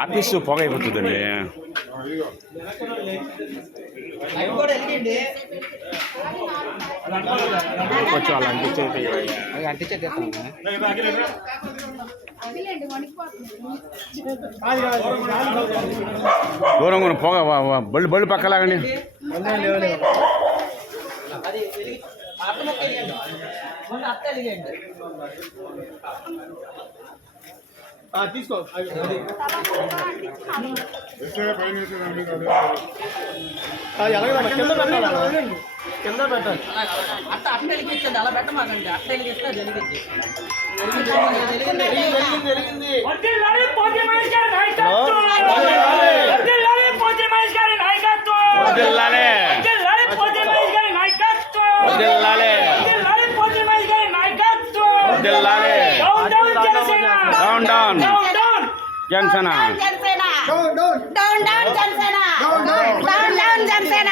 Office పొగ అయిపోతుందండి. కొంచెం అలా అంటించేది దూరం కూడా పొగ బళ్ళు బళ్ళు పక్కలాగండి. తీసుకో కింద పెట్టాలి. అట్ట వెలిగించండి, అలా పెట్టమాకండి. అట్ట వెలిగిస్తే జరిగింది. Janasena down down Janasena.